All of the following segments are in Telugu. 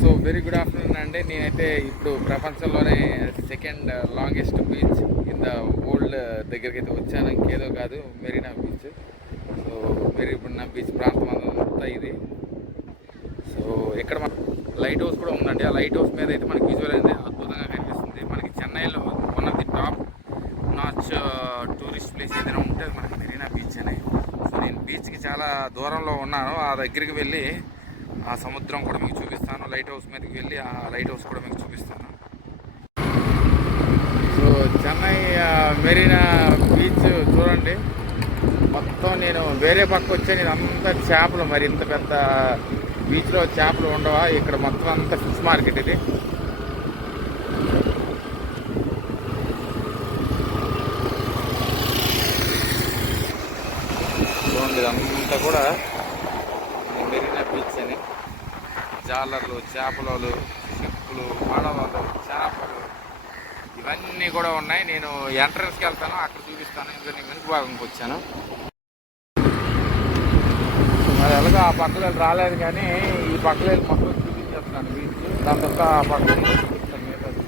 సో వెరీ గుడ్ ఆఫ్టర్నూన్ అండి నేనైతే ఇప్పుడు ప్రపంచంలోనే second longest beach in the world దగ్గరికి అయితే వచ్చాను. ఇంకేదో కాదు Marina beach so Marina beach ప్రాంతం అంతా ఇది. సో ఇక్కడ మన లైట్ హౌస్ కూడా ఉందండి. ఆ లైట్ హౌస్ మీద అయితే మనకి విజువల్ అయితే అద్భుతంగా కనిపిస్తుంది. మనకి చెన్నైలో one of the top notch tourist place ఏదైనా ఉంటే మనకి మెరీనా బీచ్ అనే. సో నేను బీచ్కి చాలా దూరంలో ఉన్నాను. ఆ దగ్గరికి వెళ్ళి ఆ సముద్రం కూడా మీకు చూపిస్తాను. లైట్ హౌస్ మీదకి వెళ్ళి ఆ లైట్ హౌస్ కూడా మీకు చూపిస్తాను. సో చెన్నై మెరీనా బీచ్ చూడండి. మొత్తం నేను వేరే పక్క వచ్చాను ఇదంతా చేపలు మరి ఇంత పెద్ద బీచ్లో చేపలు ఉండవా? ఇక్కడ మొత్తం అంతా ఫిష్ మార్కెట్ ఇది. చూడండి ఇదంతా కూడా మెరీనా బీచ్ అని జాలర్లు చేపలలు చెప్పులు పడవలు చేపలు ఇవన్నీ కూడా ఉన్నాయి. నేను ఎంట్రన్స్కి వెళ్తాను అక్కడ చూపిస్తాను. ఇంకా నేను వెనుక భాగంకి వచ్చాను. మరి ఎలాగో ఆ పక్కలు రాలేదు కానీ ఈ పక్కన మొత్తం చూపించేస్తున్నాను బీచ్ దాని తర్వాత ఆ పక్కన నుంచి చూపిస్తాను మిగతాది.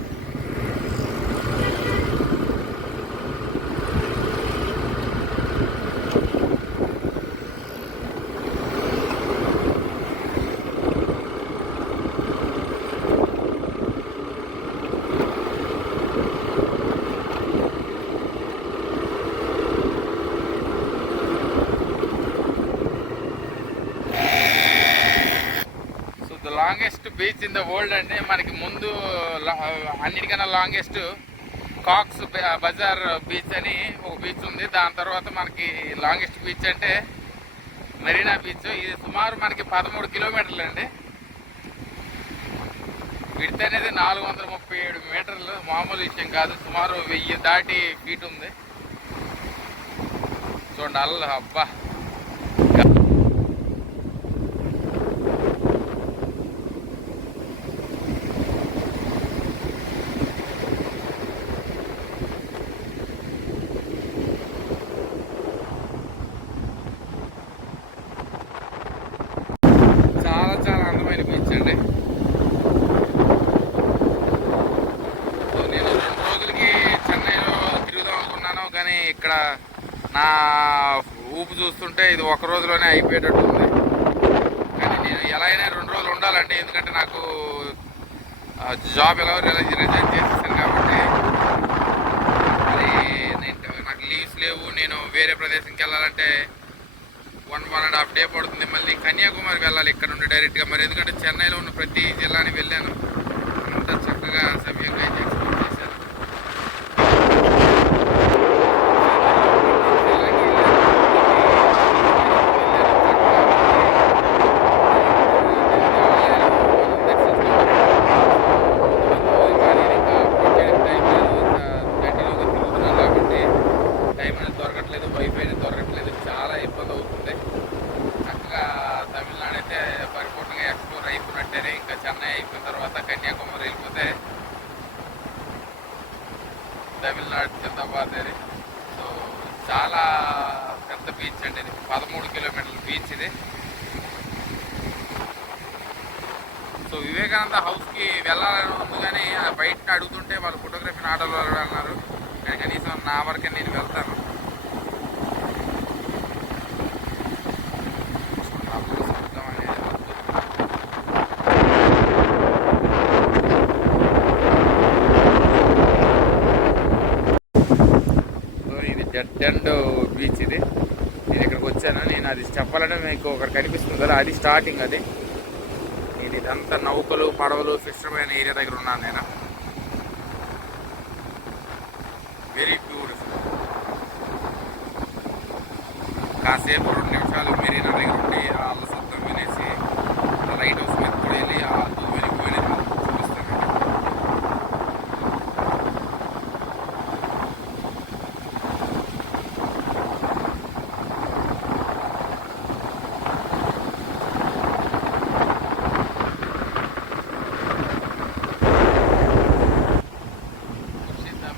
So the longest beach in the world అంటే మనకి ముందు అన్నిటికన్నా లాంగెస్ట్ కాక్స్ బజార్ బీచ్ అని ఒక బీచ్ ఉంది. దాని తర్వాత మనకి లాంగెస్ట్ బీచ్ అంటే మెరీనా బీచ్. ఇది సుమారు మనకి పదమూడు కిలోమీటర్లు అండి. విడత అనేది నాలుగు వందల ముప్పై ఏడు మీటర్లు. మామూలు విషయం కాదు. సుమారు వెయ్యి దాటి ఫీట్ ఉంది. చూడండి. అల్ల అబ్బా చాలా చాలా అందమైన బీచ్ అండి సో నేను రెండు రోజులకి చెన్నైలో తిరుగుదాం అనుకున్నాను కానీ ఇక్కడ నా ఊపు చూస్తుంటే ఇది ఒక రోజులోనే అయిపోయేటట్టు ఉంది. కానీ నేను ఎలా అయినా రెండు రోజులు ఉండాలండి ఎందుకంటే నాకు జాబ్ ఎలా రిజైన్ చేసేసాను కాబట్టి. మరి నేను నాకు లీవ్స్ లేవు నేను వేరే ప్రదేశంకి వెళ్ళాలంటే one one and half day పడుతుంది. మళ్ళీ కన్యాకుమారి వెళ్ళాలి ఇక్కడ నుండి డైరెక్ట్గా. మరి ఎందుకంటే చెన్నైలో ఉన్న ప్రతి జిల్లాని వెళ్ళాను. అంత చక్కగా సమయంగా అయితే ఎక్స్ప్లోర్ చేశాను టైం అనేది దొరకట్లేదు వైఫై అనేది దొరకట్లేదు చాలా ఇబ్బంది అవుతుంది చక్కగా తమిళనాడు అయితే పరిపూర్ణంగా ఎక్స్ప్లోర్ అయిపోయినట్టేనే ఇంకా చెన్నై అయిపోయిన తర్వాత కన్యాకుమారి వెళ్ళిపోతే తమిళనాడు జిందాబాద్ సో చాలా పెద్ద బీచ్ అండి ఇది. పదమూడు కిలోమీటర్ల బీచ్ ఇది. సో వివేకానంద హౌస్కి వెళ్ళాలని ఉంది కానీ బయట అడుగుతుంటే వాళ్ళు ఫోటోగ్రఫీని ఆర్డర్ అన్నారు కానీ కనీసం నా వరకే నేను వెళ్తాను. డెడ్ అండ్ బీచ్ ఇది. నేను ఇక్కడికి వచ్చాను. నేను అది చెప్పాలంటే మీకు ఒకటి కనిపిస్తుంది కదా అది స్టార్టింగ్ అది. నేను ఇదంతా నౌకలు పడవలు ఫిషర్మైన ఏరియా దగ్గర ఉన్నాను నేను. వెరీ బ్యూటిఫుల్ కాసేపు రెండు నిమిషాలు మెరీనా దగ్గర ఉండి ఆ అల్ల శబ్దం వినేసి ఆ లైట్ హౌస్ మీద కూడా వెళ్ళి ఆ అద్భుతం వెళ్ళిపోయినది చూపిస్తాను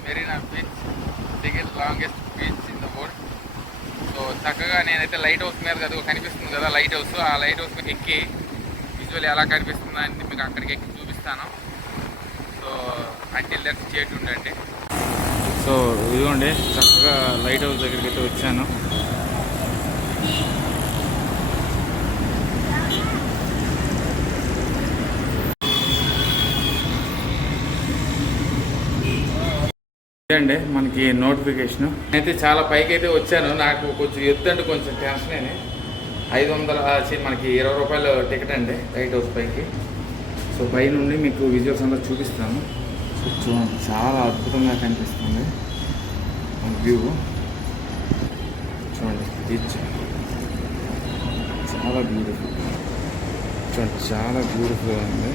Marina beach second longest beach in the world so చక్కగా నేనైతే లైట్ హౌస్ మీద కదా కనిపిస్తుంది కదా లైట్ హౌస్ ఆ లైట్ హౌస్ మీద ఎక్కి విజువల్ ఎలా కనిపిస్తుంది అని మీకు అక్కడికి ఎక్కి చూపిస్తాను. సో అంటిల్ దట్ ఉండండి. సో ఇదిగోండి చక్కగా లైట్ హౌస్ దగ్గరికి అయితే వచ్చాను. అండి మనకి నోటిఫికేషన్. అయితే చాలా పైకి అయితే వచ్చాను. నాకు కొంచెం ఎత్తు అంటే కొంచెం టెన్షన్ ఐదు వందల మనకి ఇరవై రూపాయలు టికెట్ అండి లైట్ హౌస్ పైకి. సో పై నుండి మీకు విజువల్స్ అంతా చూపిస్తాను. చూడండి చాలా అద్భుతంగా కనిపిస్తుంది వ్యూ చూడండి బీచ్ చాలా బ్యూటిఫుల్ చూడండి చాలా బ్యూటిఫుల్గా ఉంది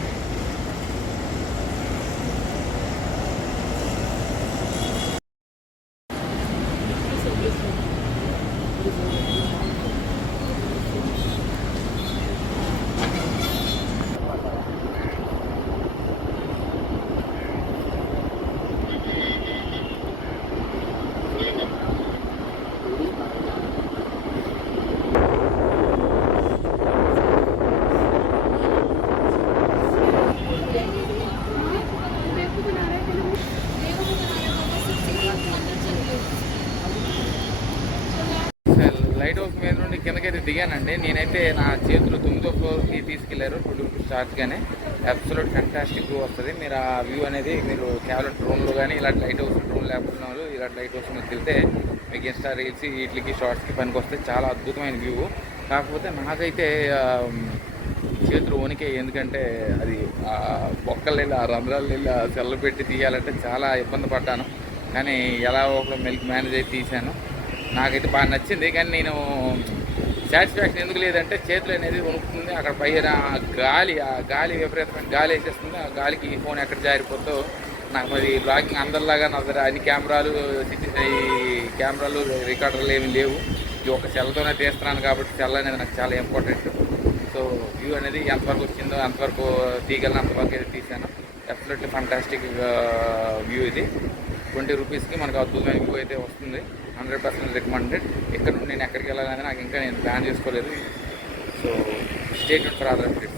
లైట్ హౌస్ మీద నుండి అడిగానండి. నేనైతే నా చేతులు తొమ్మిదో ఫ్లోర్కి తీసుకెళ్ళారు. టూ రూపీస్ చార్జ్గానే అబ్సల్యూట్ ఫ్యాంటాస్టిక్ వ్యూ వస్తుంది. మీరు ఆ వ్యూ అనేది మీరు కేవలం డ్రోన్లో కానీ ఇలాంటి లైట్ హౌస్ డ్రోన్ లేకుండా ఇలాంటి లైట్ హౌస్ మీద వెళ్తే మీకు ఇన్స్టా రీల్స్ వీటికి షార్ట్స్కి పనికి వస్తే చాలా అద్భుతమైన వ్యూ కాకపోతే నాకైతే చేతులు వణికే ఎందుకంటే అది బొక్కలు వెళ్ళి ఆ రంధ్రాలు వెళ్ళి ఆ సెల్లు పెట్టి తీయాలంటే చాలా ఇబ్బంది పడ్డాను. కానీ ఎలా ఒక మెల్క్ మేనేజ్ అయితే తీశాను. నాకైతే బాగా నచ్చింది. కానీ నేను సాటిస్ఫాక్షన్ ఎందుకు లేదంటే చేతులు అనేది వణుకుతుంది అక్కడ పైన గాలి ఆ గాలి విపరీతమైన గాలి వేసేస్తుంది ఆ గాలికి ఈ ఫోన్ ఎక్కడ జారిపోతో నాకు మరి బ్లాగింగ్ అందరిలాగా నా అన్ని కెమెరాలు ఈ కెమెరాలు రికార్డర్లు ఏమి లేవు. ఈ ఒక సెల్తోనే తీస్తున్నాను కాబట్టి సెల్ అనేది నాకు చాలా ఇంపార్టెంట్. సో వ్యూ అనేది ఎంతవరకు వచ్చిందో అంతవరకు తీగలను అంతవరకు అయితే తీశాను. అబ్సల్యూట్లీ ఫంటాస్టిక్ వ్యూ ఇది. ట్వంటీ రూపీస్కి మనకు అద్భుతమైన వ్యూ అయితే వస్తుంది. Hundred percent recommended. ఇక్కడ నుండి నేను ఎక్కడికి వెళ్ళాలని నాకు ఇంకా నేను ప్లాన్ చేసుకోలేదు. So state for other trips